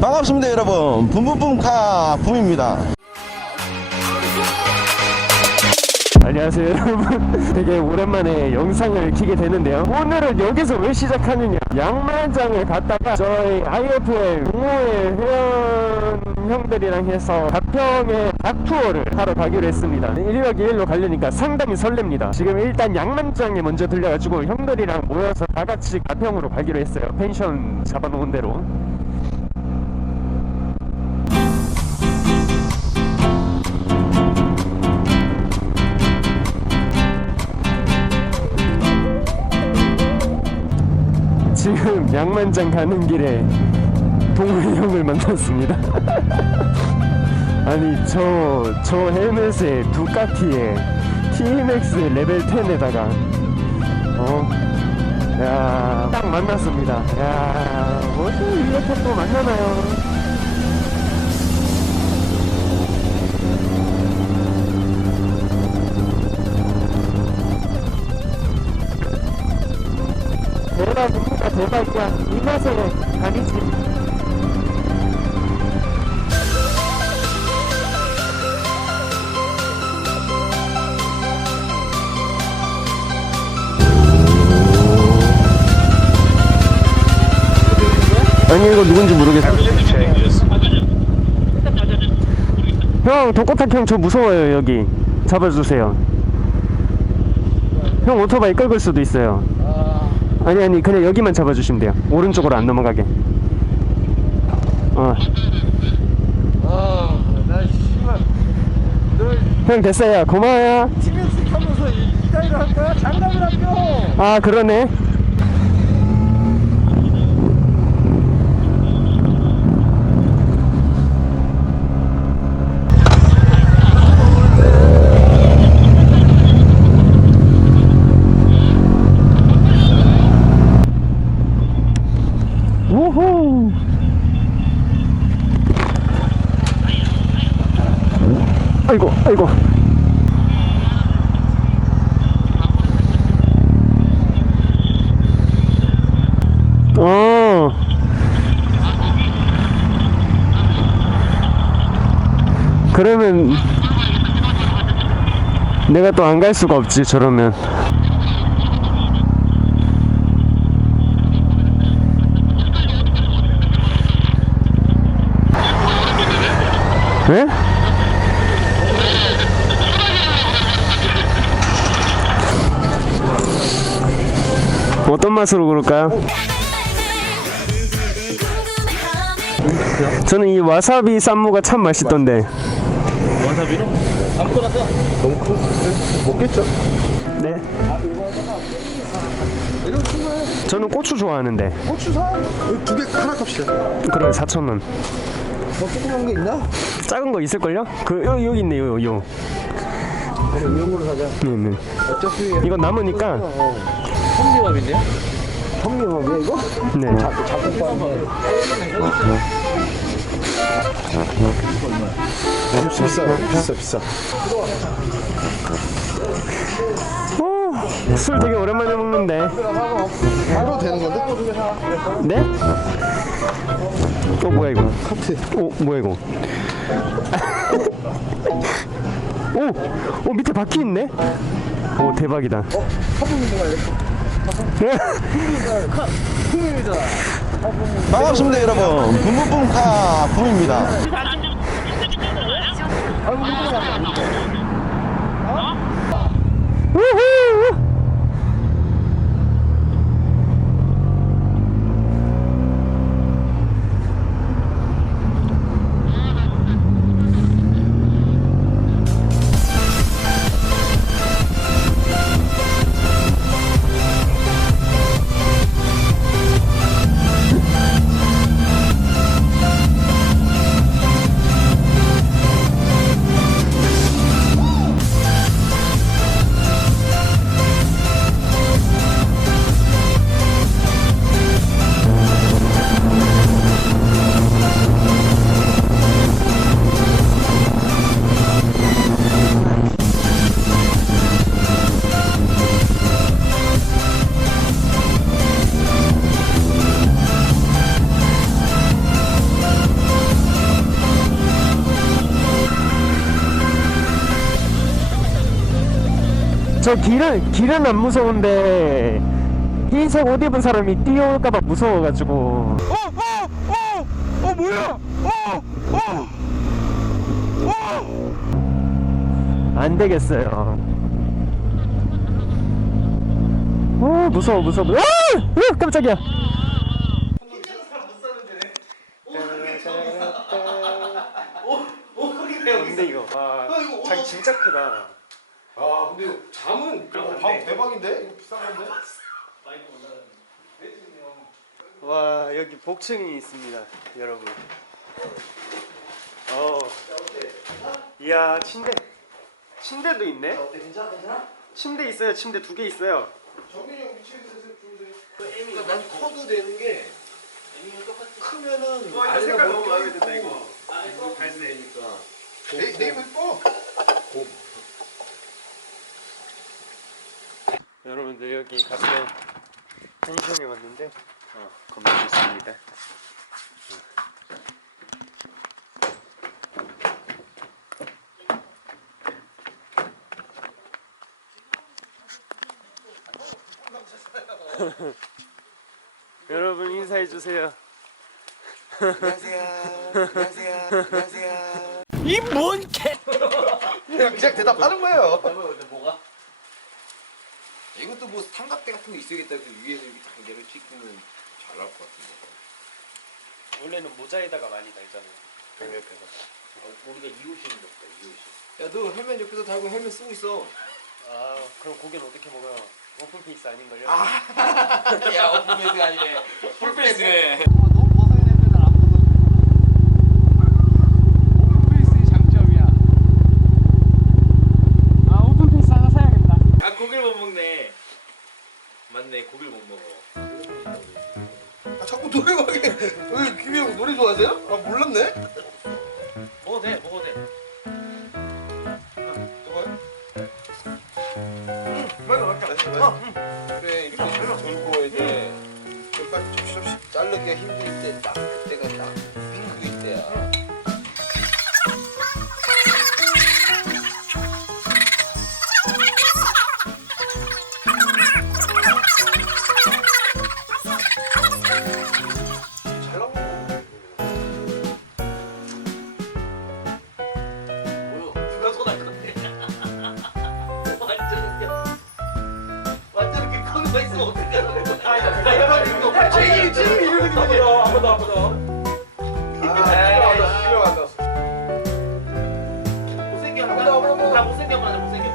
반갑습니다 여러분. 붐붐붐카 붐입니다 안녕하세요 여러분. 되게 오랜만에 영상을 키게 되는데요. 오늘은 여기서 왜 시작하느냐. 양만장을 갔다가 저희 IFL 동호회 회원 형들이랑 해서 가평의 닭투어를 하러 가기로 했습니다. 1박 2일로 가려니까 상당히 설렙니다. 지금 일단 양만장에 먼저 들려가지고 형들이랑 모여서 다 같이 가평으로 가기로 했어요. 펜션 잡아놓은 대로 지금 양만장 가는 길에 동훈이 형을 만났습니다. 아니 저 저 헬멧에 두카티에 TMX 레벨 10에다가 어. 야, 딱 만났습니다. 야, 어디 이렇게 또 만나나요? 대박입니다, 대박이야. 이 맛에 아니지. 아니 이거 누군지 모르겠어. 형 독고탁 형저 무서워요 여기 잡아주세요. 형 오토바이 끌을 수도 있어요. 아니 아니 그냥 여기만 잡아주시면 돼요. 오른쪽으로 안 넘어가게. 어. 아나 씨발 너형 됐어요. 고마워요. TBS 켜면서 이 따위를 할 거야? 장갑을 안 껴! 아 그러네. 우후. 아이고 아이고. 어. 그러면 내가 또 안 갈 수가 없지 저러면 네? 어떤 맛으로 고를까요? 저는 이 와사비 쌈무가 참 맛있던데. 와사비로? 아무거나 써 너무 커? 먹겠죠? 네. 저는 고추 좋아하는데. 고추 사? 두개 하나 값이야 그래 4천 원. 뭐 조그만 게 있나? 작은 거 있을걸요? 그 여, 여기 있네요. 요. 그래 이런 걸로 사자 네, 네. 어차피 이거 남으니까. 현미밥인데? 현미밥이야 이거? 네. 작곡밥인데 비싸 비싸 비싸 오, 술 되게 오랜만에 먹는데. 바로 되는 건데? 네? 어 뭐야 이거? 카트 어 뭐야 이거? 오, 오 밑에 바퀴 있네. 오 대박이다. 반갑습니다 여러분 붐붐붐카 붐입니다 우후! 저 길은 길은 안 무서운데 흰색 옷 입은 사람이 뛰어올까봐 무서워가지고 어, 어, 어, 어, 뭐야? 어, 어, 어. 안 되겠어요. 어 무서워 무서워. 아! 으, 깜짝이야. 뭔데 이거? 아, 장 진짜 크다. 아, 근데 잠은 어, 방 대박인데? 이거 비싼 건데? 와 여기 복층이 있습니다, 여러분. 어. 이야 침대. 침대도 있네. 어때? 괜찮아? 괜찮아? 침대 있어요. 침대 두 개 있어요. 정민이 형. 그러니까 난 커도 되는 게 크면은 와, 이거 색깔 너무 마음에 든다, 이거. 내 내입 예뻐. 곰. 여러분들 여기 가면 펜션에 왔는데 어, 건물 있습니다. 여러분 인사해 주세요. 안녕하세요. 안녕하세요. 안녕하세요. 이뭔 개? 그냥 그냥 대답하는 거예요. 뭐가? 이것도 뭐 삼각대 같은 거 있어야겠다. 그래서 위에서 이렇게 딱 얘를 찍으면 잘 나올 것 같은데. 원래는 모자에다가 많이 달잖아요. 옆에서. 어, 우리가 이웃인 없다 이웃이. 야, 너 헬멧 옆에서 달고 헬멧 쓰고 있어. 아 그럼 고기는 어떻게 먹어요? 오픈 페이스 아닌걸요? 야 오픈페이스가 아니네. 풀페이스네. 아 오픈 페이스 하나 사야겠다. 아 고기를 못 먹네. 맞네 고기를 못 먹어. 아, 자꾸 노래방에 왜 김혜영 노래 좋아하세요? 아 몰랐네. 먹어도 돼 먹어도 돼. 저거요? 맞아 맞아. 그래 이렇게 들고 이제 젓갈 접시 접시 자르기 힘들 때 딱 그때가 딱 핑크 이때야. 한번더 한번 더. 아, 필요 안 났어. 못생겨. 한번 더, 한번 더. 나 못생겨 맞아 못생겨.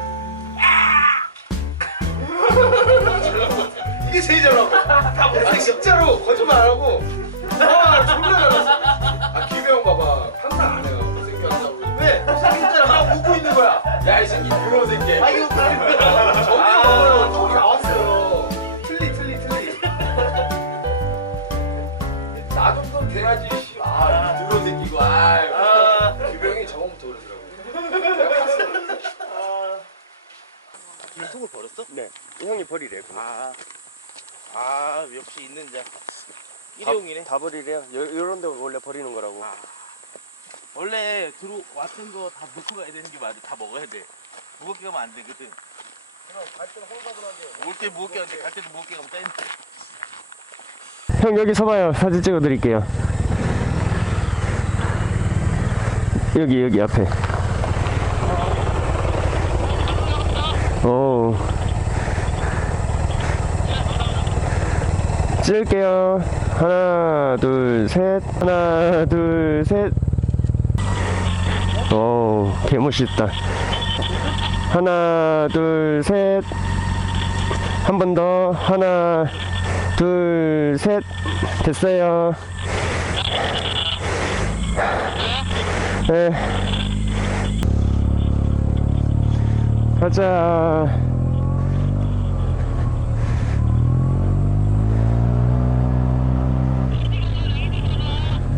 이게 제일 잘 나와. 다 아, 못생겨. 진짜로 거짓말 안 하고. 아, 존나 잘했어. 아, 김혜영 봐봐. 항상 안 해요. 못생겼다고. 왜? 못생겼잖아. 막 웃고 있는 거야. 야, 이 새끼, 더러운 새끼. 아 이거 형이 버리래요. 그거. 아. 아 역시 있는 자. 일회용이네. 다, 다 버리래요. 요, 요런 데 원래 버리는 거라고. 아. 원래 들어왔던 거 다 넣고 가야 되는 게 맞아. 다 먹어야 돼. 무겁게 가면 안 되거든. 올 때 무겁게 가는데 갈 때도 무겁게 가면 짜인. 형 여기 서봐요. 사진 찍어드릴게요. 여기 여기 앞에. 오. 찍을게요. 하나, 둘, 셋. 하나, 둘, 셋. 오, 개멋있다. 하나, 둘, 셋. 한 번 더. 하나, 둘, 셋. 됐어요. 네. 가자.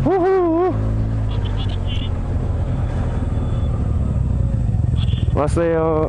후후. 왔어요.